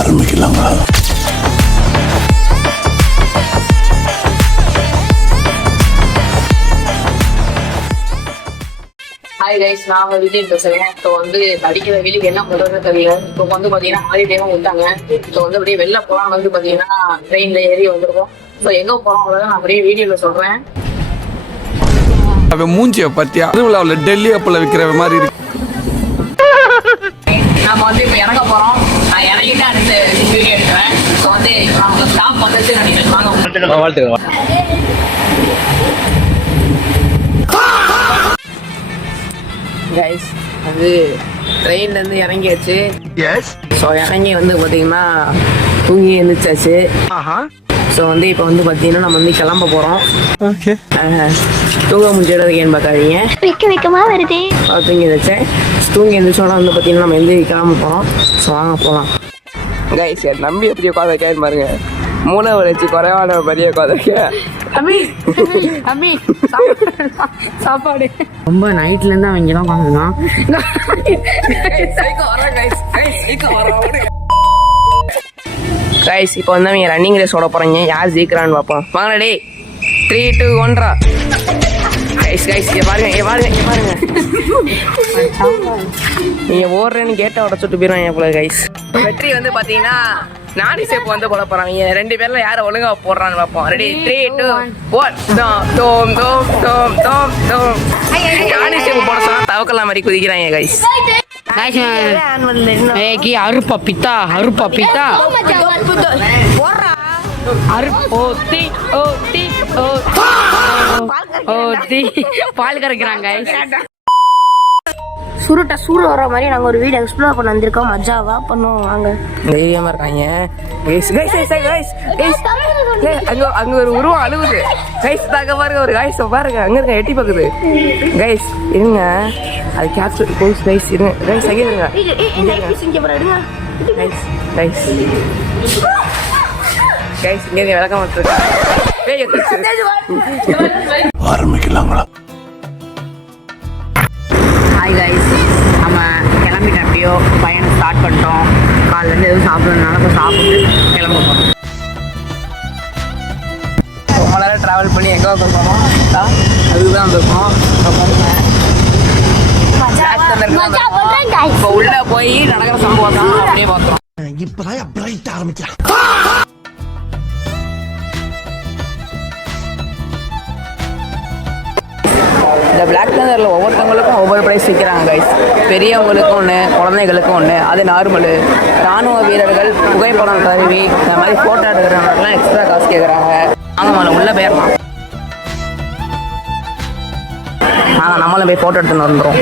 ஆரம்பிக்கலாங்களா? Hi guys, நான் விஜய் பேசுறேன். இப்போ வந்து அடிக்கிற வெயிலுக்கு என்ன பண்றது தெரியல. இப்போ வந்து பாத்தீங்கன்னா ஹாலிடேவும் விட்டாங்க. இப்போ வந்து அப்படியே வெளில போலாம் வந்து பாத்தீங்கன்னா ட்ரெயின்ல ஏறி வந்துருக்கோம். ஸோ எங்க போறோம் அவ்வளோ நான் அப்படியே வீடியோல சொல்றேன். அவன் மூஞ்சிய பத்தியா அதுல டெல்லி அப்பல விக்கிற மாதிரி இருக்கு. நம்ம வந்து இப்போ இறங்க போறோம். நான் இறங்கிட்டு அடுத்து வீடியோ எடுக்கிறேன். ஸோ வந்து அவங்க ஸ்டாப் வந்துட்டு நினைக்கிறேன். வாழ்த்துக்கிறேன். கைஸ், அது ட்ரெயின்லேருந்து இறங்கியாச்சு. ஸோ இறங்கி வந்து பார்த்தீங்கன்னா தூங்கி எழுந்திரிச்சாச்சு. ஸோ வந்து இப்போ வந்து பார்த்தீங்கன்னா நம்ம வந்து கிளம்ப போகிறோம். தூங்க முடிஞ்சது ஏன்னு பார்க்காதீங்க, வெக்கமா வருது. தூங்கி எழுந்திரிச்சேன். தூங்கி எழுந்திரிச்சோட வந்து பார்த்தீங்கன்னா நம்ம எந்த கிளம்ப போகிறோம். ஸோ வாங்க போகலாம். கைஸ், நம்பி எப்படி உட்காந்து வைக்கான்னு பாருங்க. மூணாவது வச்சு குறைவான பெரிய உட்காந்து சாப்பாடு ரொம்ப நைட்ல இருந்து அவங்க தான் உட்காந்துருக்கான். கைஸ், இப்போ வந்து அவங்க ரன்னிங் ரேஸ் ஓட போறாங்க. யார் ஜெயிக்கிறான்னு பார்ப்போம். வாங்கடா டே. 3, 2, 1 கைஸ் கைஸ் இங்க பாருங்க. நீங்க ஓடுறேன்னு கேட்ட உடச்சுட்டு போயிடுவாங்க போல. கைஸ், வெற்றி வந்து பாத்தீங்கன்னா நாடி சேப்பு வந்து போட போறாங்க. 2 பேர்ல யார ஒழுங்கா போடுறான்னு பார்ப்போம். ரெடி 3, 2, 1 தோம் தோம் தோம் தோம் தோம். நாடி சேப்பு போட சொன்னா தவக்கெல்லாம் மாதிரி குதிக்கிறாங்க. கைஸ் அருப்பா பித்தா பால் கறக்குறாங்க. சூடு வர மாதிரி நாங்க ஒரு வீடியோ எக்ஸ்ப்ளோர் பண்ண வந்திருக்கோம். மஜாவா பண்ணுவோம். வாங்க. தைரியமா இருக்காங்க. அங்க ஒரு உருவம் அழுவுது. கைஸ் தாக்க பாருங்க. ஒரு கைஸ் பாருங்க, அங்க இருக்க எட்டி பாக்குது. கைஸ் இருங்க, அது கேப்சர் கைஸ். கைஸ் இருங்க. கைஸ் அங்கே இருங்க. கைஸ் இங்க விளக்கம் விட்டுருக்கேன். ஆரம்பிக்கலாங்களா? ஹாய் கைஸ், நம்ம கிளம்பிட்டு அப்படியோ பயணம் ஸ்டார்ட் பண்ணிட்டோம். காலையிலேருந்து எதுவும் சாப்பிட்றதுனால இப்போ சாப்பிட்டு கிளம்ப போகிறோம். ரொம்ப நேரம் ட்ராவல் பண்ணி எங்கே போகிறோம் அதுதான் இருக்கோம். இப்போ உள்ள போய் நடக்கிற சம்பவம் தான் அப்படியே பார்த்தோம். இப்பதான் ஆரம்பிச்சான். இந்த பிளாக் தண்டரில் ஒவ்வொருத்தவங்களுக்கும் ஒவ்வொரு ப்ரைஸ் விற்கிறாங்க கைஸ். பெரியவங்களுக்கும் ஒன்று, குழந்தைகளுக்கும் ஒன்று. அது நார்மலு. இராணுவ வீரர்கள், புகைப்படம் கருவி, இந்த மாதிரி ஃபோட்டோ எடுக்கிறவங்களுக்குலாம் எக்ஸ்ட்ரா காசு கேட்குறாங்க. நாங்கள் மேலே உள்ளே போயிடலாம். நாங்கள் நம்மளும் போய் ஃபோட்டோ எடுத்துன்னு வந்துடுறோம்.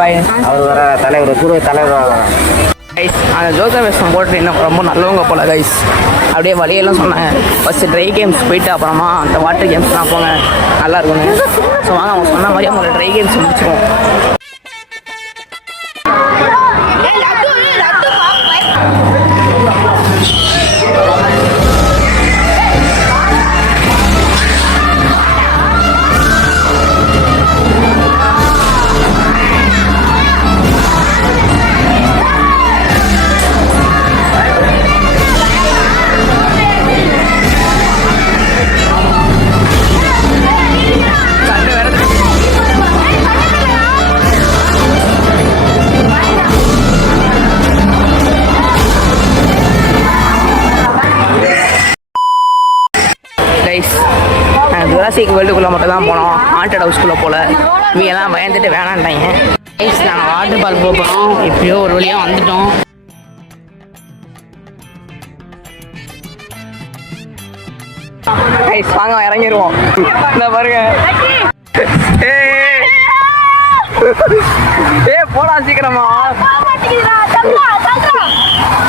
பாய். அவர் வர தலைவர் குரு தலைவர் கைஸ், அந்த ஜோக்கர் வேஷம் போட்டு இன்னும் ரொம்ப நல்லவங்க போல கைஸ். அப்படியே வழியெல்லாம் சொன்னாங்க. ஃபஸ்ட்டு ட்ரை கேம்ஸ் போயிட்டு அப்புறமா அந்த வாட்டர் கேம்ஸ்லாம் போங்க, நல்லா இருக்குங்க. ஸோ வாங்க, அவங்க சொன்ன மாதிரி அவங்களோட ட்ரை கேம்ஸ் முடிச்சுக்கோம். ஜுராசிக் வேர்ல்டுக்குள்ளே மட்டும் தான் போனோம். ஹாண்டட் ஹவுஸ்குள்ளே போல. இவங்கெல்லாம் பயந்துட்டு வேணான்ட்டாங்க. கைஸ், நாங்கள் வாட்டர் பார்க் போகிறோம். எப்படியோ ஒரு வழியாக வந்துட்டோம். கைஸ் வாங்க, இறங்கிடுவோம். இந்த பாருங்க. போடா சீக்கிரமா.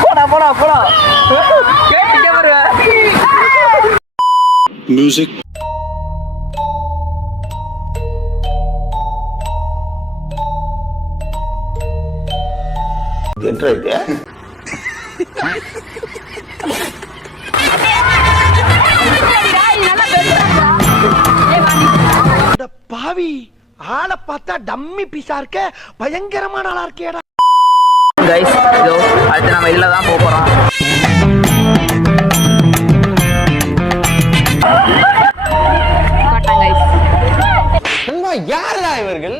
போடா பாருங்க. மியூசிக். பாவி ஆளை பார்த்தா டம்மி பீஸா இருக்க, பயங்கரமான ஆளா இருக்கேடா. கைஸ் இதோ அடுத்து நம்ம இதில் தான் போக போகிறோம். யாரா இவர்கள்?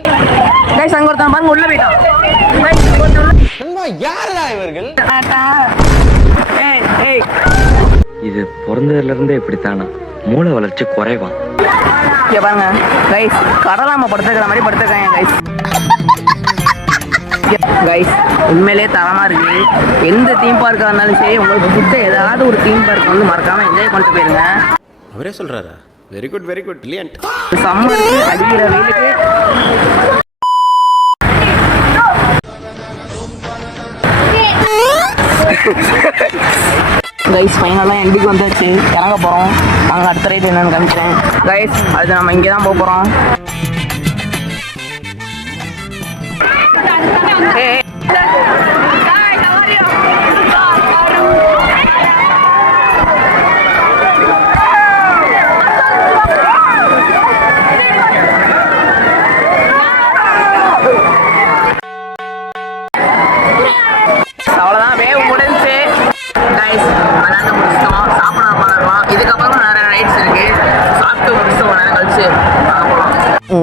கைஸ் அங்கே ஒருத்தன் பாருங்க உள்ள போயிட்டான். யாரா இவர்கள்? ஏய் இது பிறந்ததுல இருந்தே இப்படித்தானா? மூளை வளர்ச்சி குறைவான். இங்கே பாருங்க கைஸ், கடலாம படுத்துக்கிற மாதிரி படுத்துருக்காங்க கைஸ். கைஸ் உண்மையிலே தரமாக இருக்குது. எந்த தீம் பார்க்காக இருந்தாலும் சரி, உங்களுக்கு பிடிச்ச ஏதாவது ஒரு தீம் பார்க் வந்து மறக்காமல் என்ஜாய் பண்ணிட்டு போயிருங்க. அவரே சொல்றாரா? Very good brilliant. சம்மருக்கு அடிக்கிற வெயிலுக்கு கைஸ் ஃபைனலாக எண்டுக்கு வந்தாச்சு, இறங்க போகிறோம். நாங்கள் அடுத்த ரைட் என்னென்னு காமிக்கிறேன் கைஸ். அது நம்ம இங்கே தான் போக போகிறோம். அவ்வளோதான், வேவ் முடிஞ்சு கைஸ். விளையாண்டு முடிச்சிட்டோம், சாப்பிட பண்ணலாம். இதுக்கப்புறம் நிறைய ரைட்ஸ் இருக்கு. சாப்பிட்டு முடிச்சு ஒரு நேரம் கழிச்சு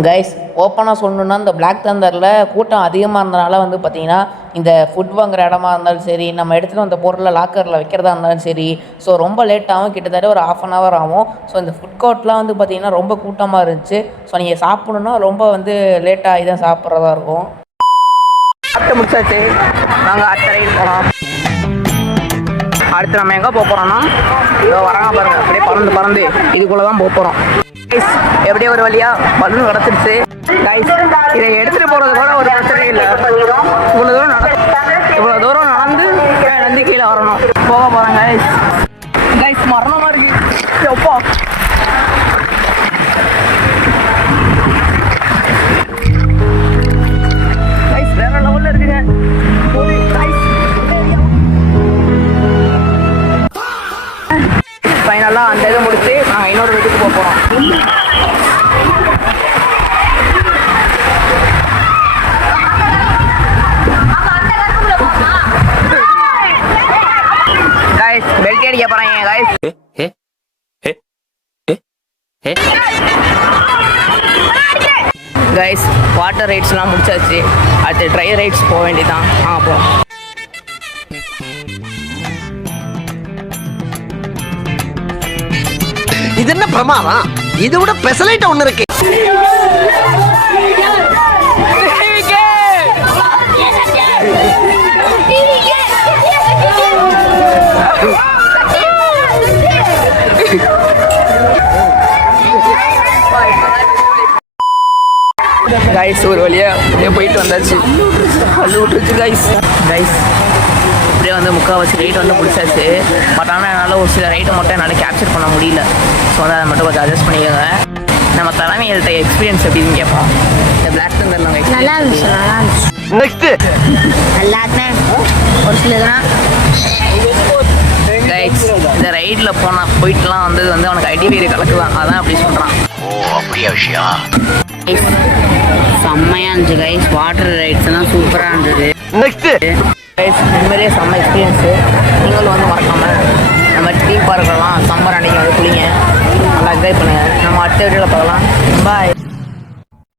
கைஸ் ஓப்பனாக சொல்லணுன்னா இந்த பிளாக் தண்டரில் கூட்டம் அதிகமாக இருந்தனால வந்து பார்த்திங்கன்னா இந்த ஃபுட் வாங்குற இடமா இருந்தாலும் சரி, நம்ம எடுத்துகிட்டு வந்த பொருளை லாக்கரில் வைக்கிறதா இருந்தாலும் சரி, ஸோ ரொம்ப லேட் ஆகும். கிட்டத்தட்ட ஒரு 1/2 hour ஆகும். ஸோ இந்த ஃபுட் கோர்ட்லாம் வந்து பார்த்திங்கன்னா ரொம்ப கூட்டமாக இருந்துச்சு. ஸோ நீங்கள் சாப்பிடணுன்னா ரொம்ப வந்து லேட்டாகி தான் சாப்பிட்றதா இருக்கும். சாப்பிட்டு முடிச்சாச்சு, நாங்கள் அடுத்த ரைடு போகலாம். அடுத்து நம்ம எங்கே போக போகிறோம்னா இதோ வராங்க பாருங்க, அப்படியே பறந்து இதுக்குள்ளே தான் போக போகிறோம். கைஸ் எப்படியே ஒரு வழியாக பலூன் கிடச்சிருச்சு கைஸ். இதை எடுத்துகிட்டு போகிறது கூட ஒரு பிரச்சனை இல்லை. இவ்வளோ தூரம் நடந்து கீழே வரணும். போக போகிறோம் கைஸ். கைஸ் மரணமாக இருக்கு எப்போ. கைஸ் வேற லெவலில் இருக்குங்க. ஃபைனலாக அந்த இதை முடிச்சு நாங்கள் இன்னொரு வீட்டுக்கு போக போகிறோம். கைஸ் பெல்ட் அடிக்க போகிறாங்க கைஸ். கைஸ் வாட்டர் ரைட்ஸ்லாம் முடிச்சாச்சு. அடுத்து ட்ரை ரைட்ஸ் போக வேண்டியதான். போகிறோம். இது என்ன பிரமாதம்? இதை விட பெசலைட் ஒண்ணு இருக்கு. கைஸ் ஒரு வழியாக அப்படியே போயிட்டு வந்தாச்சு. அள்ளு விட்டுருச்சு கைஸ். அப்படியே வந்து முக்கால்வாசி ரைட் வந்து பிடிச்சாச்சு. பட் ஆனால் என்னால் ஒரு சில ரைட்டை மட்டும் என்னால் கேப்சர் பண்ண முடியல. ஸோ வந்து அதை மட்டும் கொஞ்சம் அட்ஜஸ்ட் பண்ணிக்கோங்க. நம்ம தலைமையில்ட்ட எக்ஸ்பீரியன்ஸ் எப்படின்னு கேட்போம். இந்த பிளாக் தண்டர் நாங்கள் நல்லா இருந்துச்சு. நெக்ஸ்ட் எல்லாருமே ஒரு சிலதான் கைஸ் இந்த ரைடில் போயிட்டுலாம் வந்தது வந்து அவனுக்கு ஐடி வேறு கலக்குதான், அதான் அப்படி சொல்கிறான். செம்மையாக இருந்துச்சு கைஸ். வாட்டர் ரைட்ஸ்லாம் சூப்பராக இருந்தது. நெக்ஸ்ட் கைஸ் உண்மையிலேயே செம்ம எக்ஸ்பீரியன்ஸு. நீங்களும் வந்து மறக்காமல் நம்ம தீம் பார்க்கலாம். சம்மர் அன்னைக்கு வந்து குளிங்க, நல்லா என்ஜாய் பண்ணுங்கள். நம்ம அடுத்த வீடியோவில் பார்க்கலாம். பாய்.